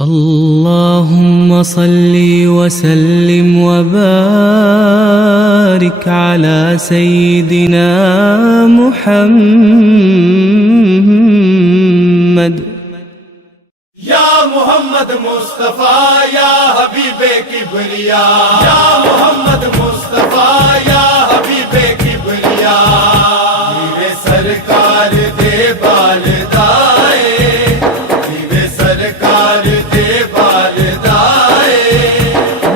اللهم صل وسلم وبارك على سيدنا محمد या मोहम्मद मुस्तफा या हबीबे किबरिया या मोहम्मद मुस्तफा या हबीबे किबरिया दीवे सरकार दे बालदाए दीवे सरकार दे बालदाए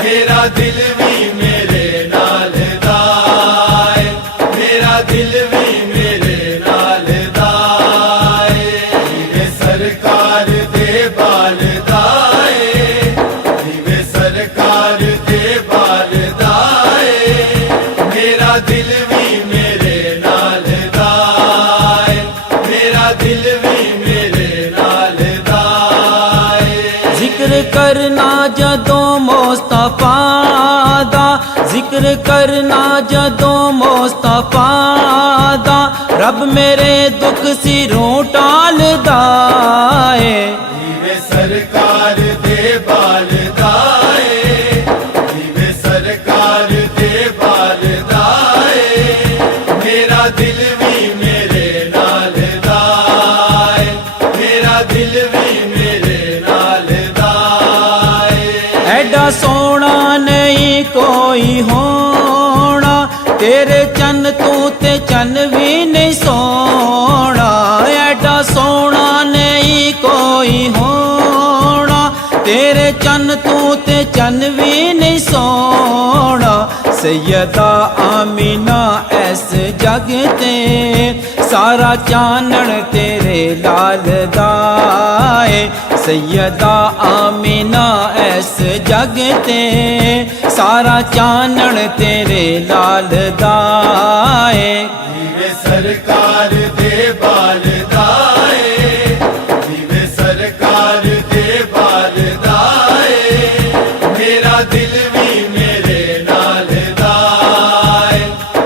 मेरा दिल भी मेरे नाल दाए मेरा दिल भी मेरे नाल दाए दीवे सरकार दे बालदाए दीवे सरकार दे बालदाए मेरा दिल भी मेरे नाल दाए मेरा दिल भी मेरे नाल दाए जिक्र करना जदों मुस्तफा दा जिक्र करना जदों मुस्तफा दा रब मेरे दुख सिरों टालदा है दीवे सरकार दे बालदाए दीवे सरकार दे बालदाए मेरा दिल भी मेरे नाल दाए मेरा दिल भी मेरे नाल दाए ऐडा सोना नहीं कोई होना तेरे चन तू ते चन भी नहीं सोना ऐडा सोना नहीं कोई होना तेरे चन तू ते चन भी नहीं सोना सैयदा आमीना ऐस जग ते सारा चानण तेरे लाल दाए सैयदा आमीना ऐस जग ते सारा चानण तेरे लाल दाए दीवे सरकार दे बालदाए दीवे सरकार दे बालदाए मेरा दिल भी मेरे नाल दाए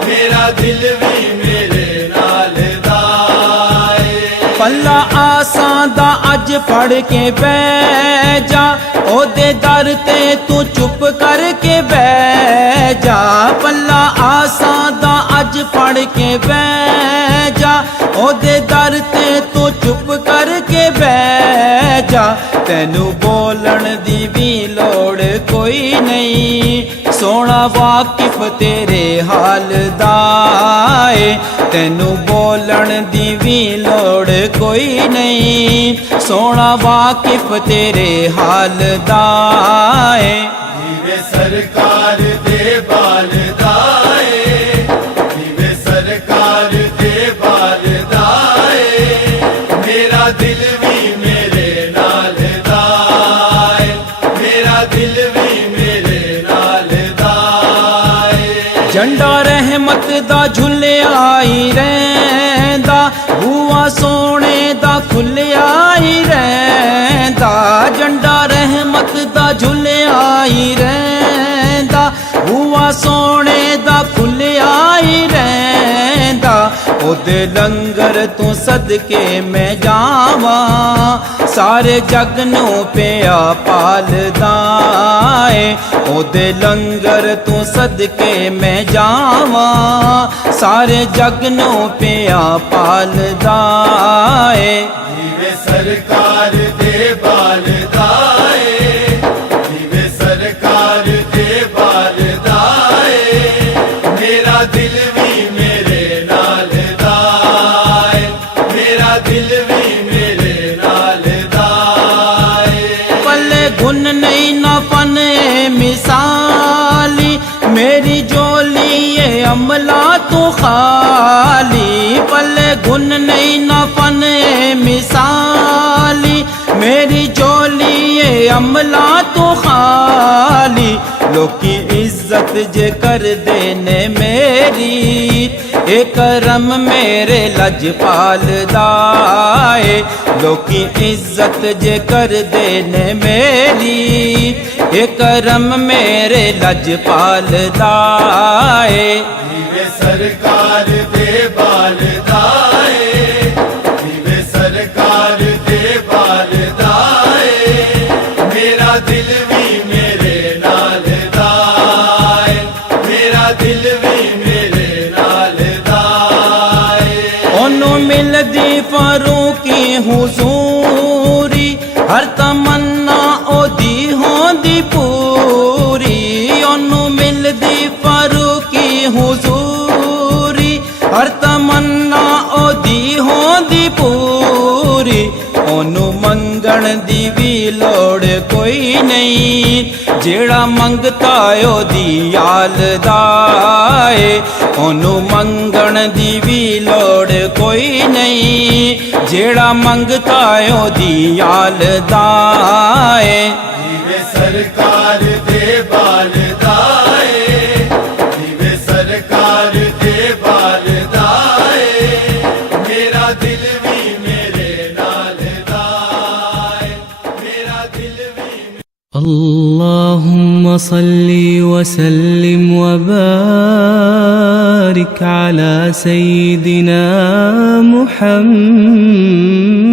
मेरा दिल भी मेरे नाल दाए पल्ला आसां दा अज पढ़ के बह जा ओदे दर ते तू चुप करके बह जा पल्ला आसां दा अज पढ़ के बह जा ओदे दर ते तू चुप करके बह जा तैनू बोलण दी भी लोड़ कोई नहीं सोना वाकिफ तेरे हाल दाए तैनू बोलण दी भी लोड़ कोई नहीं सोना वाकिफ तेरे हाल दाए दीवे सरकार दे बालदाए दीवे सरकार दे बालदाए मेरा दिल भी मेरे नाल दाए मेरा दिल भी मेरे नाल दाए झंडा रहमत दा झुलिया ही रहिंदा बूआ सोने दा खुलिया ही रहिंदा झंडा रहमत दा झुलिया ही रहिंदा बूआ सोने दा खुलिया ही रहिंदा ओदे लंगर तू सदके मैं जावां सारे जग नू पिया पालदा है ओदे लंगर तू सदके मैं जावां सारे जग नू पिया पालदा है दीवे सरकार दे बालदाए दीवे सरकार दे बालदाए मेरा दिल भी मेरे नाल दाए मेरा दिल भी मेरे नाल दाए पल्ले गुन नहीं ना फन मिसाली मेरी जोली ये अमला तू खाली पल्ले गुन नहीं ना फन मिसाली मेरी जोली ये अमला तू खाली लोकी इज्जत जे कर देने मेरी ए करम मेरे लजपाल दाए लोकी इज्जत जे कर देने मेरी ए करम मेरे लजपाल दाए दीवे सरकार दे बालदाए दीवे सरकार दे बालदाए ਤਮੰਨਾ ਉਹਦੀ ਹੋਂਦੀ ਪੂਰੀ ਉਹਨੂੰ ਮਿਲਦੀ ਫਾਰੂਕੀ ਹੁਜ਼ੂਰੀ ਹਰ ਤਮੰਨਾ ਉਹਦੀ ਹੋਂਦੀ ਪੂਰੀ ਉਹਨੂੰ ਮੰਗਣ ਦੀ ਵੀ ਲੋੜ ਕੋਈ ਨਹੀਂ ਜਿਹੜਾ ਮੰਗਤਾ ਉਹਦੀ ਆਲਦਾ ਏ ਉਹਨੂੰ ਮੰਗਣ ਦੀ ਵੀ ਲੋੜ ਕੋਈ ਨਹੀਂ ਜਿਹੜਾ ਮੰਗਤਾ ਉਹਦੀ ਆਲਦਾ ਏ ਜਿਵੇਂ ਸਰਕਾਰ ਦੇ ਬਾਲਦਾ ਏ ਜਿਵੇਂ ਸਰਕਾਰ ਦੇ ਬਾਲਦਾ ਏ ਮੇਰਾ ਦਿਲ ਵੀ ਮੇਰੇ ਨਾਲ ਦਾ ਏ ਮੇਰਾ ਦਿਲ ਵੀ اللهم صل وسلم وبارك على سيدنا محمد